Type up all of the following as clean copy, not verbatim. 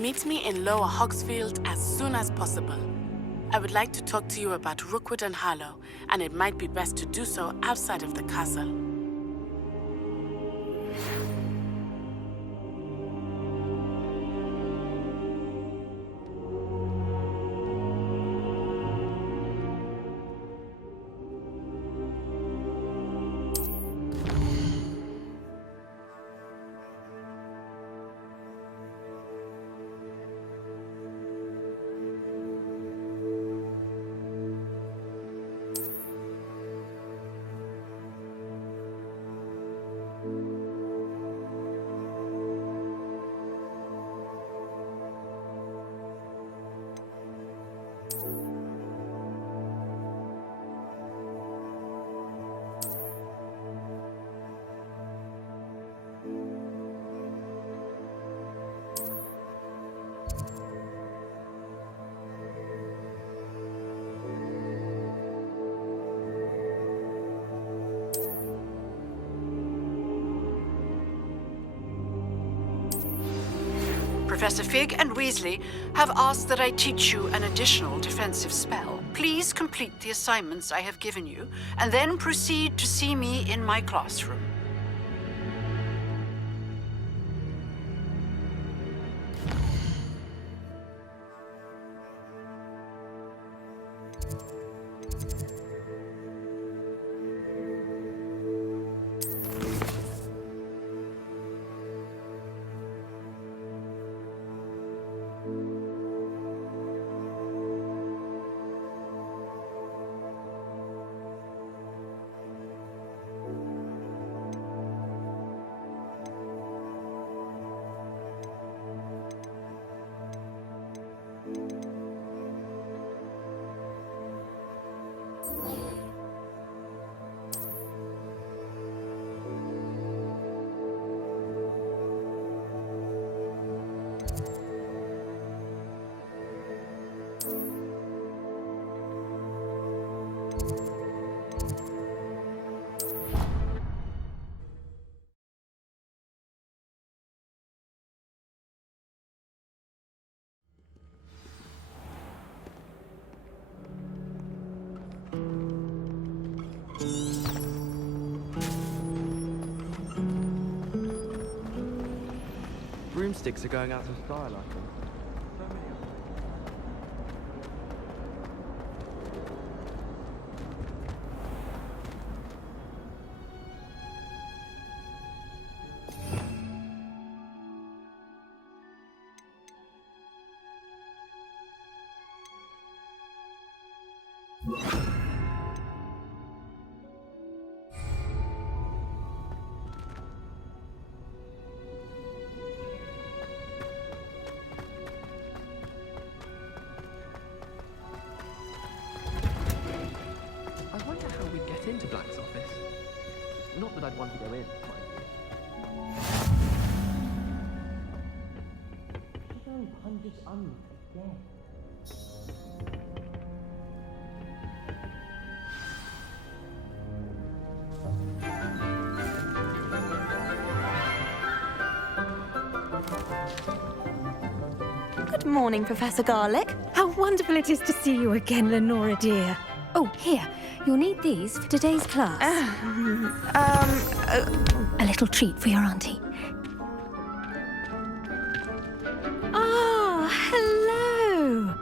Meet me in Lower Hogsfield as soon as possible. I would like to talk to you about Rookwood and Harlow, and it might be best to do so outside of the castle. Professor Fig and Weasley have asked that I teach you an additional defensive spell. Please complete the assignments I have given you, and then proceed to see me in my classroom. Broomsticks are going out of style, I think. So many of them. I wonder how we'd get into Black's office. Not that I'd want to go in, mind you. I'm just dead. Good morning, Professor Garlick. How wonderful it is to see you again, Lenora dear. Oh, here. You'll need these for today's class. A little treat for your auntie. Ah, hello.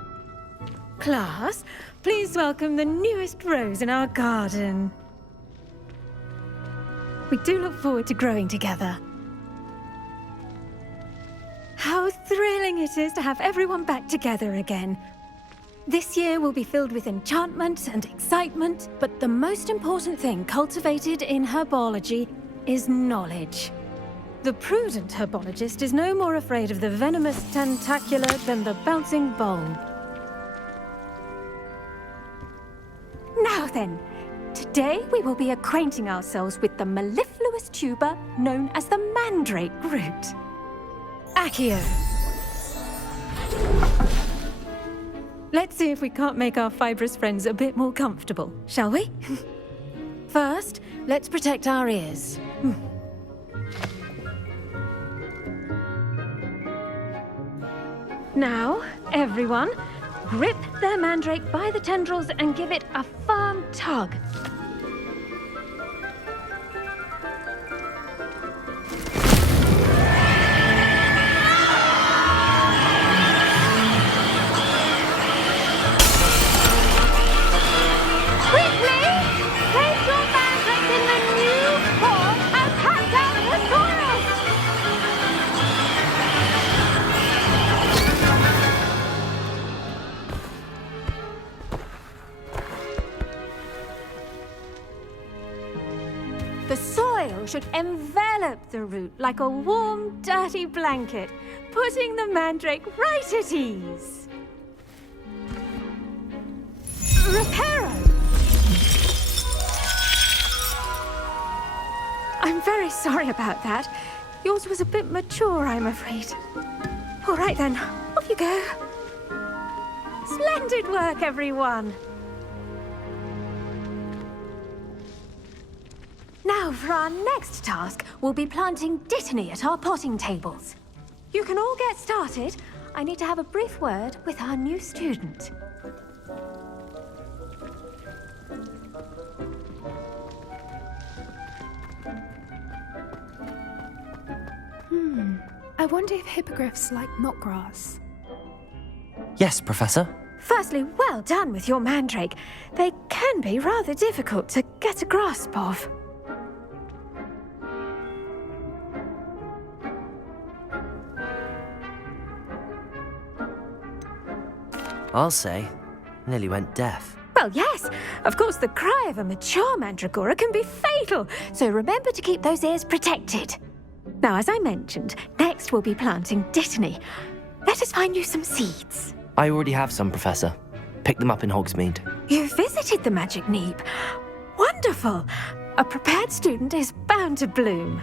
Class, please welcome the newest rose in our garden. We do look forward to growing together. How thrilling it is to have everyone back together again. This year will be filled with enchantment and excitement, but the most important thing cultivated in herbology is knowledge. The prudent herbologist is no more afraid of the venomous tentacula than the bouncing bulb. Now then, today we will be acquainting ourselves with the mellifluous tuber known as the mandrake root. Accio. Let's see if we can't make our fibrous friends a bit more comfortable, shall we? First, let's protect our ears. Now, everyone, grip their mandrake by the tendrils and give it a firm tug. The soil should envelop the root like a warm, dirty blanket, putting the mandrake right at ease. Reparo! I'm very sorry about that. Yours was a bit mature, I'm afraid. All right then, off you go. Splendid work, everyone. Now, for our next task, we'll be planting Dittany at our potting tables. You can all get started. I need to have a brief word with our new student. I wonder if hippogriffs like knotgrass. Yes, Professor. Firstly, well done with your mandrake. They can be rather difficult to get a grasp of. I'll say, nearly went deaf. Well, yes. Of course, the cry of a mature mandragora can be fatal, so remember to keep those ears protected. Now, as I mentioned, next we'll be planting Dittany. Let us find you some seeds. I already have some, Professor. Picked them up in Hogsmeade. You visited the Magic Neep. Wonderful. A prepared student is bound to bloom.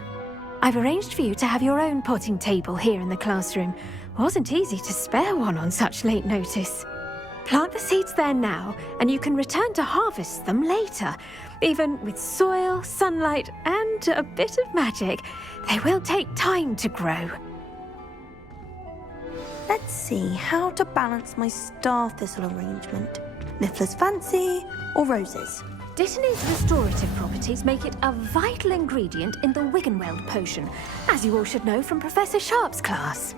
I've arranged for you to have your own potting table here in the classroom. Wasn't easy to spare one on such late notice. Plant the seeds there now, and you can return to harvest them later. Even with soil, sunlight, and a bit of magic, they will take time to grow. Let's see how to balance my star thistle arrangement. Niffler's Fancy or roses? Dittany's restorative properties make it a vital ingredient in the Wiggenweld potion, as you all should know from Professor Sharp's class.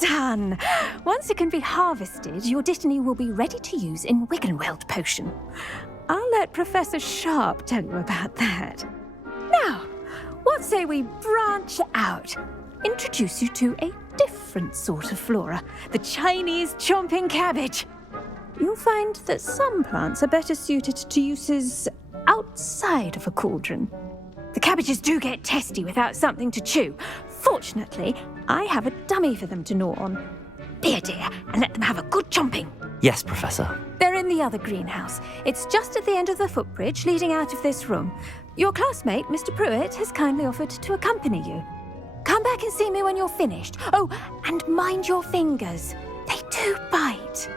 Done! Once it can be harvested, your Dittany will be ready to use in Wiggenweld potion. I'll let Professor Sharp tell you about that. Now, what say we branch out? Introduce you to a different sort of flora, the Chinese chomping cabbage. You'll find that some plants are better suited to uses outside of a cauldron. The cabbages do get testy without something to chew. Fortunately, I have a dummy for them to gnaw on. Be a dear and let them have a good chomping. Yes, Professor. They're in the other greenhouse. It's just at the end of the footbridge leading out of this room. Your classmate, Mr. Pruitt, has kindly offered to accompany you. Come back and see me when you're finished. Oh, and mind your fingers. They do bite.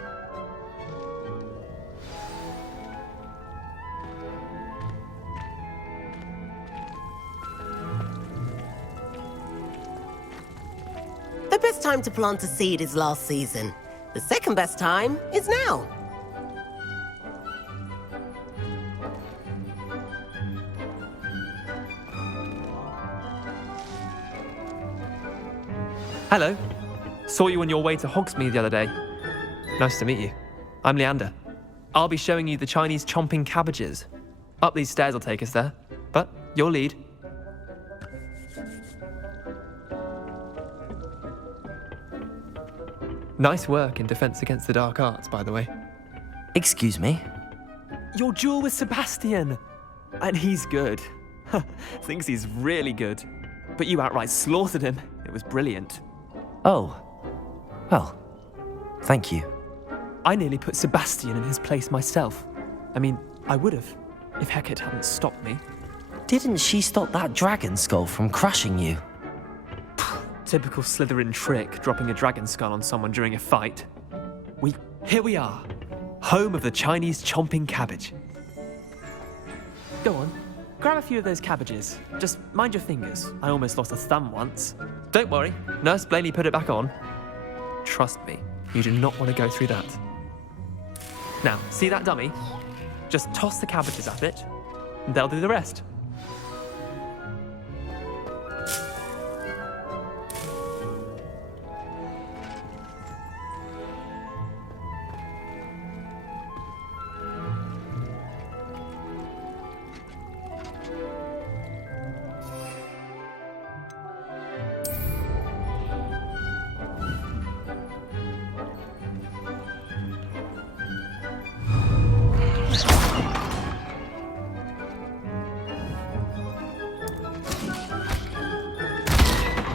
The best time to plant a seed is last season. The second best time is now. Hello. Saw you on your way to Hogsmeade the other day. Nice to meet you. I'm Leander. I'll be showing you the Chinese chomping cabbages. Up these stairs will take us there, but your lead. Nice work in Defense Against the Dark Arts, by the way. Excuse me? Your duel with Sebastian! And he's good. Thinks he's really good. But you outright slaughtered him. It was brilliant. Oh. Well, thank you. I nearly put Sebastian in his place myself. I mean, I would have, if Hecate hadn't stopped me. Didn't she stop that dragon skull from crushing you? Typical Slytherin trick, dropping a dragon skull on someone during a fight. Here we are, home of the Chinese chomping cabbage. Go on, grab a few of those cabbages. Just mind your fingers. I almost lost a thumb once. Don't worry, Nurse Blaney put it back on. Trust me, you do not want to go through that. Now, see that dummy? Just toss the cabbages at it, and they'll do the rest.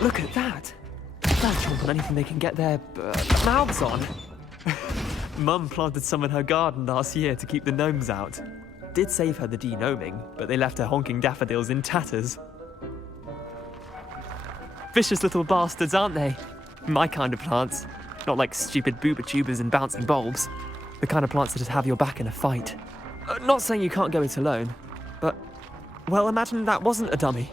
Look at that! They'll chomp on anything they can get their mouths on. Mum planted some in her garden last year to keep the gnomes out. Did save her the de-gnoming, but they left her honking daffodils in tatters. Vicious little bastards, aren't they? My kind of plants. Not like stupid booba tubers and bouncing bulbs. The kind of plants that just have your back in a fight. Not saying you can't go it alone, but, well, imagine that wasn't a dummy.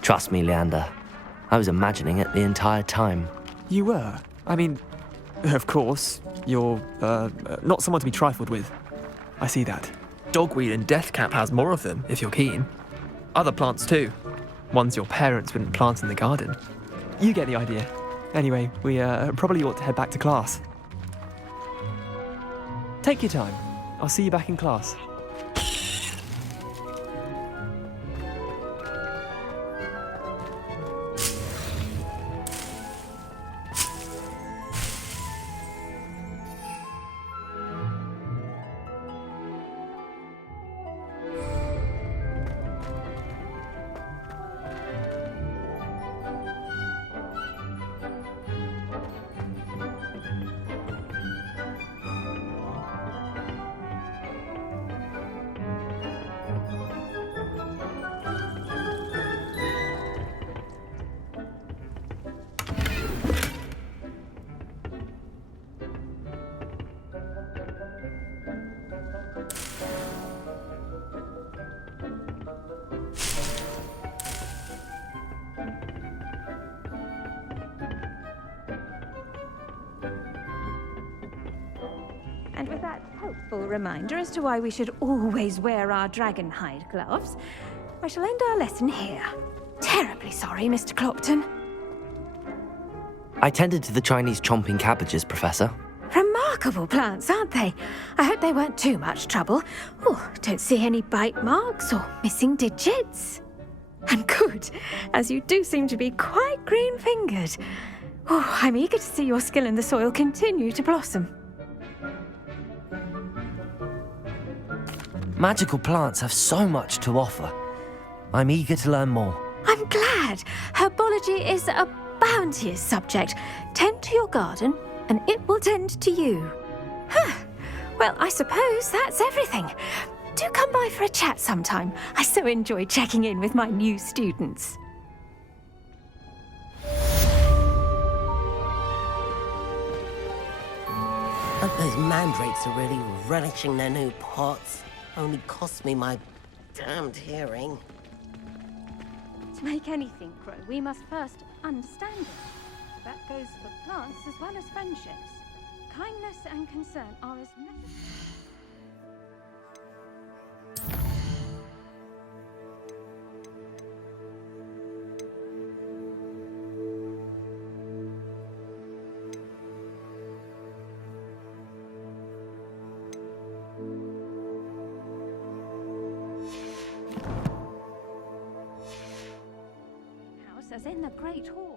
Trust me, Leander. I was imagining it the entire time. You were? I mean, of course, you're, not someone to be trifled with. I see that. Dogweed and deathcap has more of them, if you're keen. Other plants too. Ones your parents wouldn't plant in the garden. You get the idea. Anyway, we, probably ought to head back to class. Take your time. I'll see you back in class. And with that helpful reminder as to why we should always wear our dragon hide gloves, I shall end our lesson here. Terribly sorry, Mr. Clopton. I tended to the Chinese chomping cabbages, Professor. Remarkable plants, aren't they? I hope they weren't too much trouble. Oh, don't see any bite marks or missing digits. And good, as you do seem to be quite green-fingered. Oh, I'm eager to see your skill in the soil continue to blossom. Magical plants have so much to offer. I'm eager to learn more. I'm glad. Herbology is a bounteous subject. Tend to your garden, and it will tend to you. Huh. Well, I suppose that's everything. Do come by for a chat sometime. I so enjoy checking in with my new students. Hope those mandrakes are really relishing their new pots. Only cost me my damned hearing. To make anything grow, we must first understand it. That goes for plants as well as friendships. Kindness and concern are as necessary. As in the Great Hall.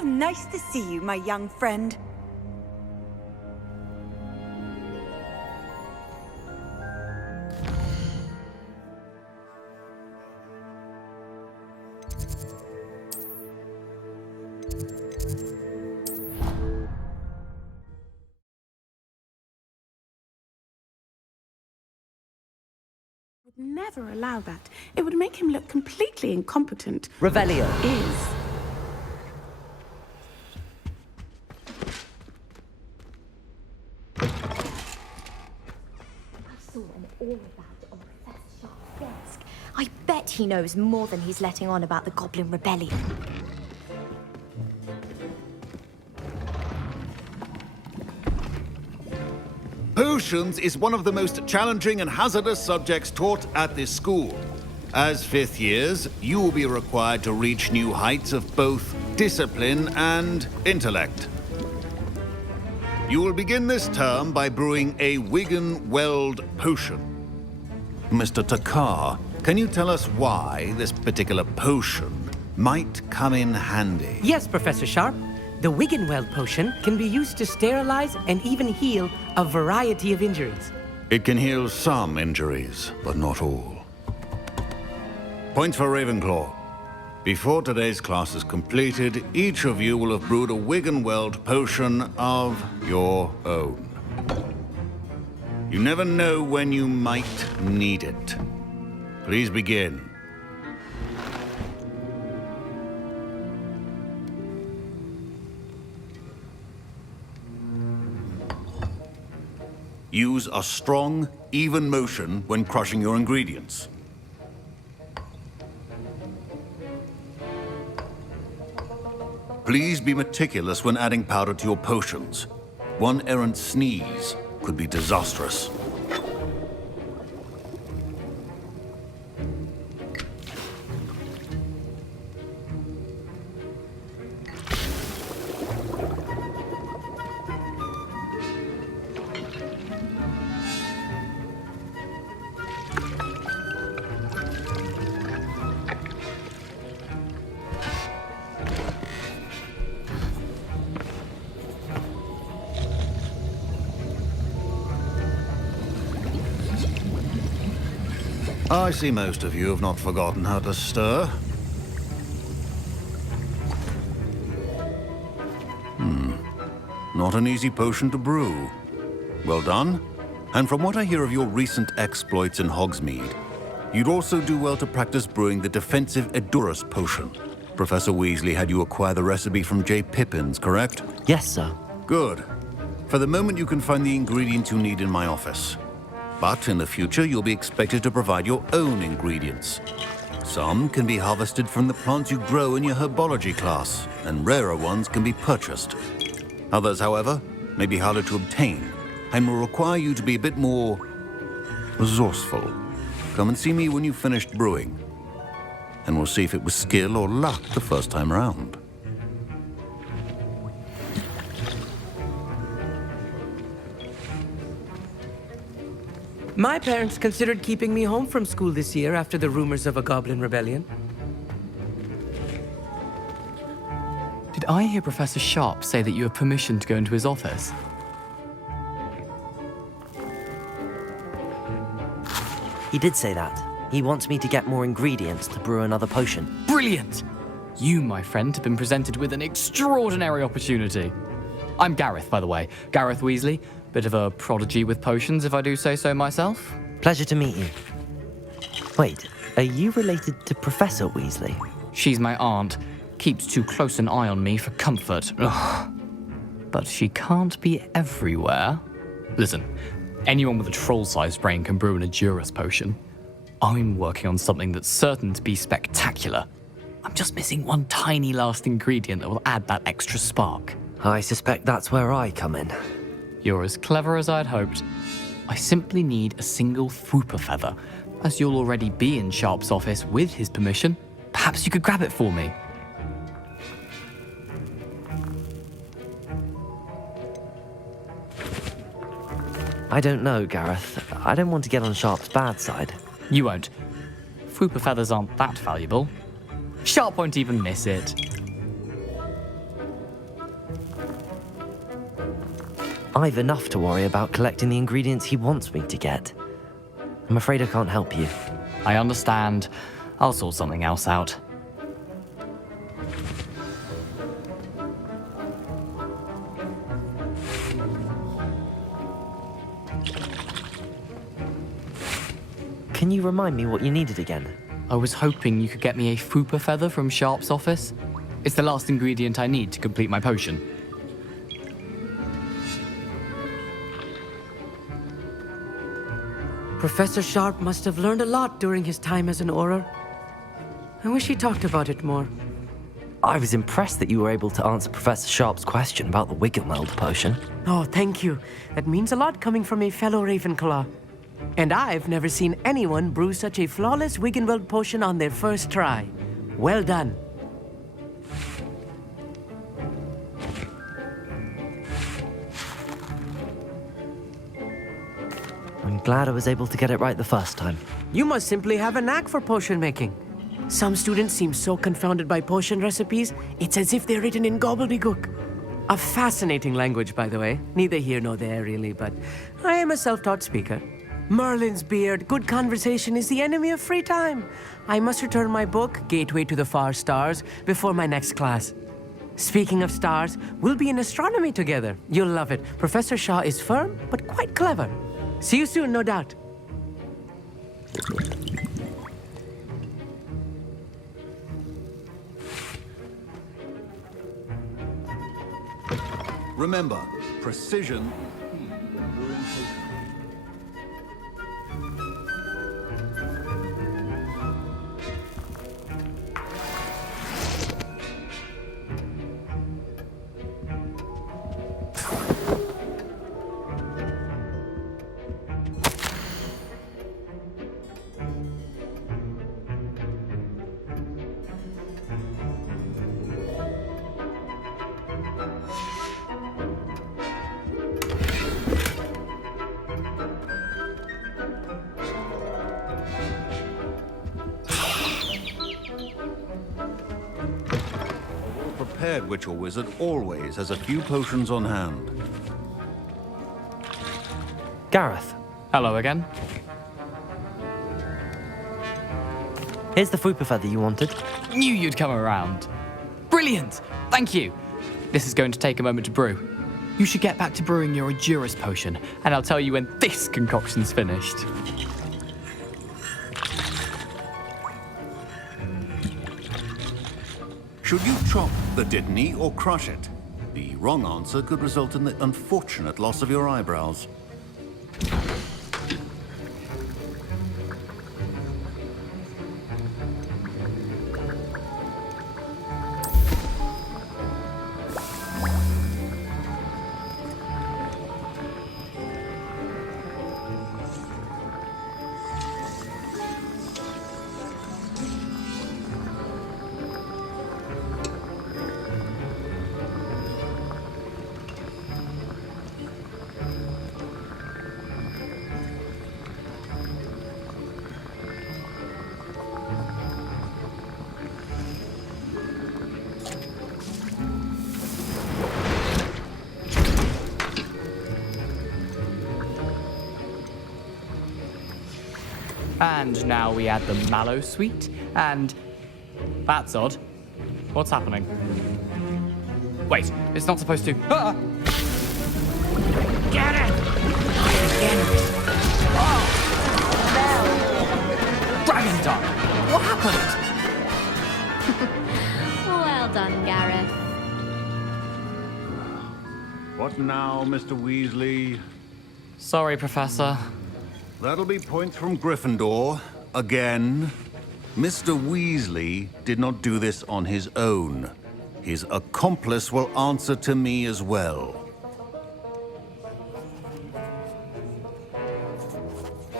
How nice to see you, my young friend. Would never allow that. It would make him look completely incompetent. Revelio. Is. I saw an aura badge on Professor Sharp's desk. I bet he knows more than he's letting on about the Goblin Rebellion. Potions is one of the most challenging and hazardous subjects taught at this school. As fifth years, you will be required to reach new heights of both discipline and intellect. You will begin this term by brewing a Wiggenweld potion. Mr. Takar, can you tell us why this particular potion might come in handy? Yes, Professor Sharp. The Wiggenweld potion can be used to sterilize and even heal a variety of injuries. It can heal some injuries, but not all. Points for Ravenclaw. Before today's class is completed, each of you will have brewed a Wiggenweld potion of your own. You never know when you might need it. Please begin. Use a strong, even motion when crushing your ingredients. Please be meticulous when adding powder to your potions. One errant sneeze could be disastrous. I see most of you have not forgotten how to stir. Not an easy potion to brew. Well done. And from what I hear of your recent exploits in Hogsmeade, you'd also do well to practice brewing the defensive Edurus potion. Professor Weasley had you acquire the recipe from J. Pippins, correct? Yes, sir. Good. For the moment, you can find the ingredients you need in my office. But in the future, you'll be expected to provide your own ingredients. Some can be harvested from the plants you grow in your herbology class, and rarer ones can be purchased. Others, however, may be harder to obtain, and will require you to be a bit more resourceful. Come and see me when you've finished brewing, and we'll see if it was skill or luck the first time around. My parents considered keeping me home from school this year after the rumors of a Goblin Rebellion. Did I hear Professor Sharp say that you have permission to go into his office? He did say that. He wants me to get more ingredients to brew another potion. Brilliant! You, my friend, have been presented with an extraordinary opportunity. I'm Gareth, by the way. Gareth Weasley. Bit of a prodigy with potions, if I do say so myself. Pleasure to meet you. Wait, are you related to Professor Weasley? She's my aunt. Keeps too close an eye on me for comfort. Ugh. But she can't be everywhere. Listen, anyone with a troll-sized brain can brew an Edurus potion. I'm working on something that's certain to be spectacular. I'm just missing one tiny last ingredient that will add that extra spark. I suspect that's where I come in. You're as clever as I'd hoped. I simply need a single Fwooper feather. As you'll already be in Sharp's office with his permission, perhaps you could grab it for me. I don't know, Gareth. I don't want to get on Sharp's bad side. You won't. Fwooper feathers aren't that valuable. Sharp won't even miss it. I've enough to worry about collecting the ingredients he wants me to get. I'm afraid I can't help you. I understand. I'll sort something else out. Can you remind me what you needed again? I was hoping you could get me a Fupa feather from Sharp's office. It's the last ingredient I need to complete my potion. Professor Sharp must have learned a lot during his time as an Auror. I wish he talked about it more. I was impressed that you were able to answer Professor Sharp's question about the Wiggenweld potion. Oh, thank you. That means a lot coming from a fellow Ravenclaw. And I've never seen anyone brew such a flawless Wiggenweld potion on their first try. Well done. I'm glad I was able to get it right the first time. You must simply have a knack for potion making. Some students seem so confounded by potion recipes, it's as if they're written in gobbledygook. A fascinating language, by the way. Neither here nor there, really, but I am a self-taught speaker. Merlin's beard, good conversation is the enemy of free time. I must return my book, Gateway to the Far Stars, before my next class. Speaking of stars, we'll be in astronomy together. You'll love it. Professor Shaw is firm, but quite clever. See you soon, no doubt. Remember, precision. Prepared witch or wizard always has a few potions on hand. Gareth, Hello again. here's the Fupa feather you wanted. Knew you'd come around. Brilliant! Thank you. This is going to take a moment to brew. You should get back to brewing your Edurus potion, and I'll tell you when this concoction's finished. Should you chop the Didney or crush it? The wrong answer could result in the unfortunate loss of your eyebrows. And now we add the mallow sweet, and... That's odd. What's happening? Wait, it's not supposed to... Ah! Get it! Oh! Dragon Dog! What happened? Well done, Gareth. What now, Mr. Weasley? Sorry, Professor. That'll be points from Gryffindor. Again. Mr. Weasley did not do this on his own. His accomplice will answer to me as well.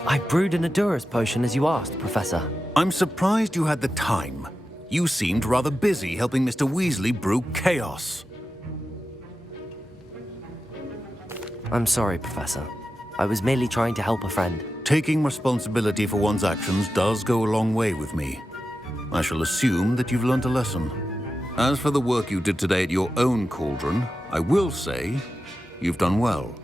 I brewed an Edurus potion as you asked, Professor. I'm surprised you had the time. You seemed rather busy helping Mr. Weasley brew chaos. I'm sorry, Professor. I was merely trying to help a friend. Taking responsibility for one's actions does go a long way with me. I shall assume that you've learnt a lesson. As for the work you did today at your own cauldron, I will say You've done well.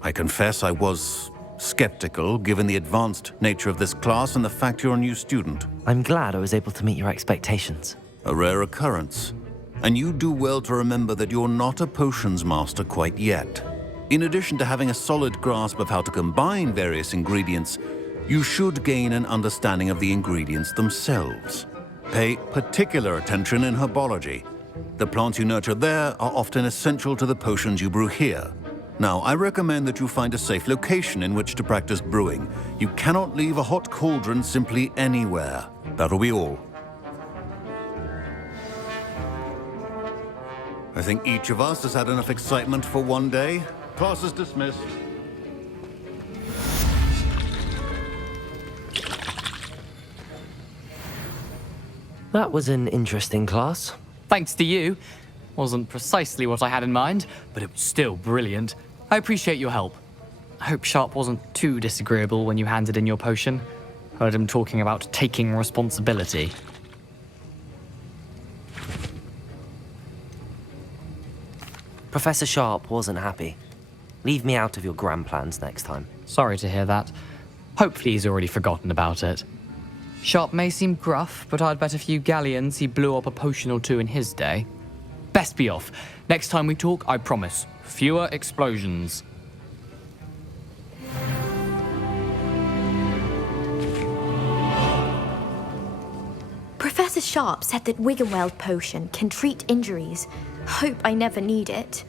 I confess I was skeptical, given the advanced nature of this class and the fact you're a new student. I'm glad I was able to meet your expectations. A rare occurrence. And you do well to remember that you're not a potions master quite yet. In addition to having a solid grasp of how to combine various ingredients, you should gain an understanding of the ingredients themselves. Pay particular attention in herbology. The plants you nurture there are often essential to the potions you brew here. Now, I recommend that you find a safe location in which to practice brewing. You cannot leave a hot cauldron simply anywhere. That'll be all. I think each of us has had enough excitement for one day. Class is dismissed. That was an interesting class. Thanks to you. Wasn't precisely what I had in mind, but it was still brilliant. I appreciate your help. I hope Sharp wasn't too disagreeable when you handed in your potion. Heard him talking about taking responsibility. Professor Sharp wasn't happy. Leave me out of your grand plans next time. Sorry to hear that. Hopefully he's already forgotten about it. Sharp may seem gruff, but I'd bet a few galleons he blew up a potion or two in his day. Best be off. Next time we talk, I promise, fewer explosions. Professor Sharp said that Wiggenweld potion can treat injuries. Hope I never need it.